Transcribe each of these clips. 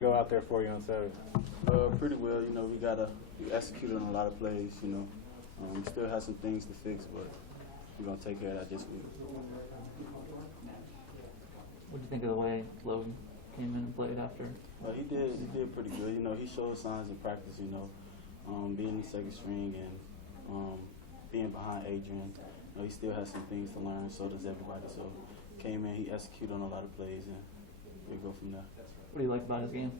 Go out there for you on Saturday? Pretty well. We executed on a lot of plays. We still have some things to fix, but we're gonna take care of that this week. What do you think of the way Logan came in and played after? He did pretty good. He showed signs in practice. Being the second string and being behind Adrian. He still has some things to learn. So does everybody. So came in, he executed on a lot of plays, and we go from there. What do you like about his game?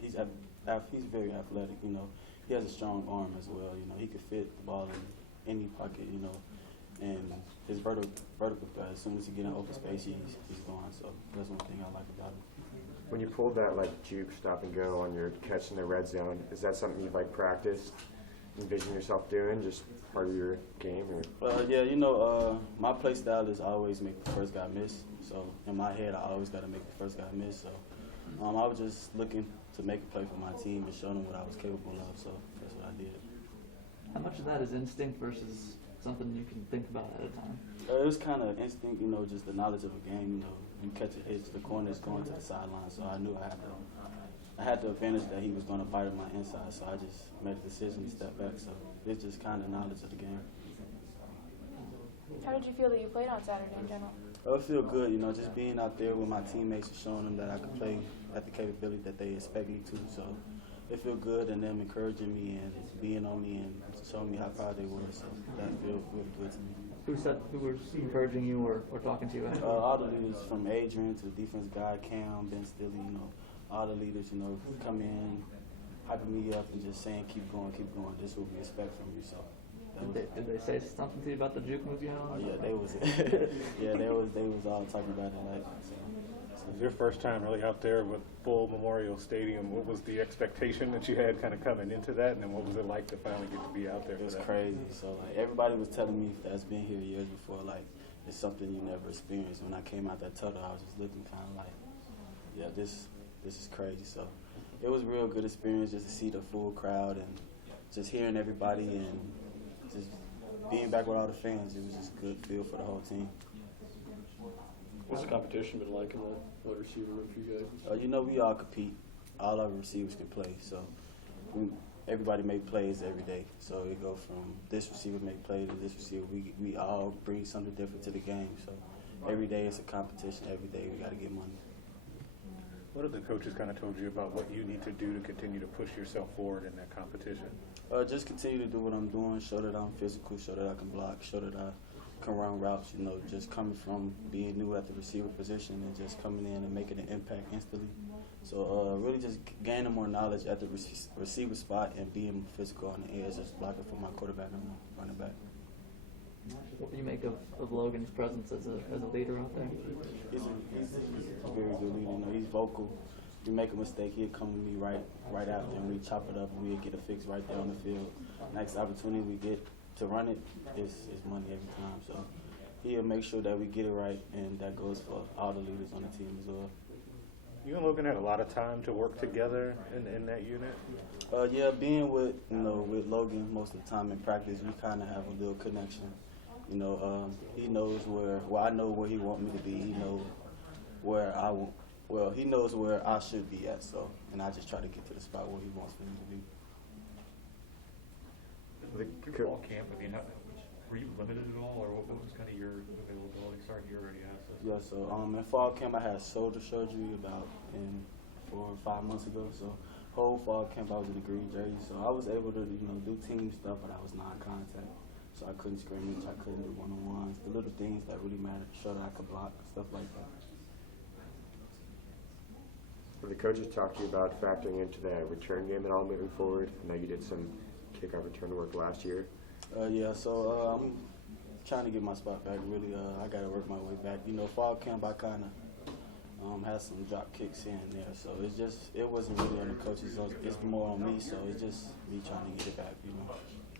He's very athletic. He has a strong arm as well. He could fit the ball in any pocket. And his vertical threat. As soon as he get in open space, he's gone. So that's one thing I like about him. When you pulled that juke stop and go on your catch in the red zone, is that something you've practiced, envision yourself doing, just part of your game? Or? My play style is always make the first guy miss. So in my head, I always got to make the first guy miss. So I was just looking to make a play for my team and show them what I was capable of. So that's what I did. How much of that is instinct versus something you can think about at a time? It was kind of instinct, just the knowledge of a game. You catch a hitch, the corner is going to the sideline, so I knew I had the advantage that he was going to bite on my inside, so I just made a decision to step back. So it's just kind of knowledge of the game. How did you feel that you played on Saturday in general? I feel good, just being out there with my teammates and showing them that I could play at the capability that they expect me to. So it feel good, and them encouraging me and being on me and showing me how proud they were. So that feel really good to me. Who was encouraging you or talking to you? All the leaders, from Adrian to the defense guy, Cam, Ben Stilley, all the leaders, come in, hyping me up and just saying, keep going, this is what we expect from you. So Did they say something to you about the juke move you had on? Oh yeah, they was they was all talking about it It was your first time really out there with full Memorial Stadium. What was the expectation that you had kind of coming into that, and then what was it like to finally get to be out there? It was crazy. So everybody was telling me that's been here years before, it's something you never experienced. When I came out that tunnel, I was just looking kind of yeah, this is crazy. So it was a real good experience just to see the full crowd and just hearing everybody and just being back with all the fans. It was just a good feel for the whole team. What's the competition been like in the wide receiver room for you guys? We all compete. All our receivers can play. So everybody make plays every day. So it go from this receiver make plays to this receiver. We all bring something different to the game. So every day it's a competition. Every day we got to get money. What have the coaches kind of told you about what you need to do to continue to push yourself forward in that competition? Just continue to do what I'm doing, show that I'm physical, show that I can block, show that I can run routes, just coming from being new at the receiver position and just coming in and making an impact instantly. So really just gaining more knowledge at the receiver spot and being physical on the edge, just blocking for my quarterback and my running back. What do you make of Logan's presence as a leader out there? He's a very good leader. He's vocal. We make a mistake, he'll come to me right after, and we chop it up, and we'll get a fix right there on the field. Next opportunity we get to run it is money every time. So he'll make sure that we get it right, and that goes for all the leaders on the team as well. You and Logan had a lot of time to work together in that unit? Yeah, being with Logan most of the time in practice, we kind of have a little connection. He knows I know where he wants me to be. He knows where I want. Well, he knows where I should be at, and I just try to get to the spot where he wants me to be. Your fall camp, were you limited at all, or what was kind of your availability? Sorry, you already asked this. Yeah, so in fall camp I had shoulder surgery about 4 or 5 months ago. So whole fall camp I was in the green jersey, so I was able to do team stuff, but I was non-contact. So I couldn't scrimmage, I couldn't do one-on-ones, the little things that really matter, show that I could block, stuff like that. Have the coaches talked to you about factoring into the return game at all moving forward? I know you did some kickoff return work last year. So I'm trying to get my spot back. Really, I got to work my way back. Fall camp I kind of had some drop kicks here and there. So it wasn't really on the coaches. It's more on me. So it's just me trying to get it back.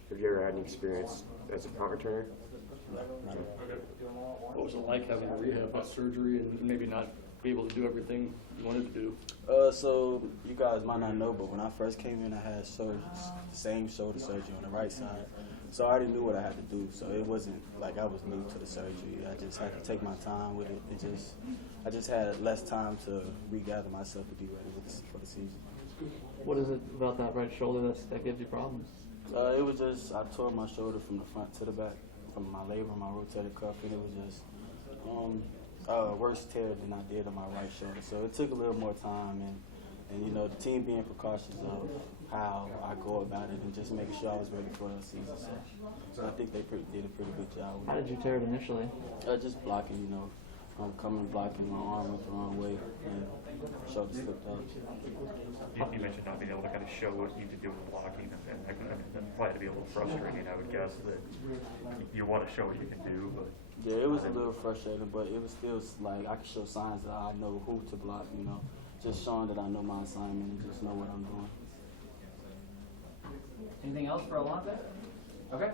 Have you ever had any experience as a punt returner? No. What was it like having a rehab surgery and maybe not be able to do everything you wanted to do? So you guys might not know, but when I first came in, I had the same shoulder surgery on the right side. So I already knew what I had to do. So it wasn't like I was new to the surgery. I just had to take my time with it. I just had less time to regather myself to be ready for the season. What is it about that right shoulder that gives you problems? It was just I tore my shoulder from the front to the back, from my labrum, my rotator cuff, and it was just worse tear than I did on my right shoulder. So it took a little more time, and you know, the team being precautious of how I go about it and just making sure I was ready for the season. So I think they did a pretty good job with it. How did you tear it initially? Just blocking, you know, coming blocking, my arm went the wrong way, and shoulder slipped out. You mentioned not being able to kind of show what you need to do with blocking, and that probably had to be a little frustrating, I would guess, that you want to show what you can do, but... Yeah, it was a little frustrating, but it was still like I could show signs that I know who to block, you know, just showing that I know my assignment and just know what I'm doing. Anything else for Alante? Okay.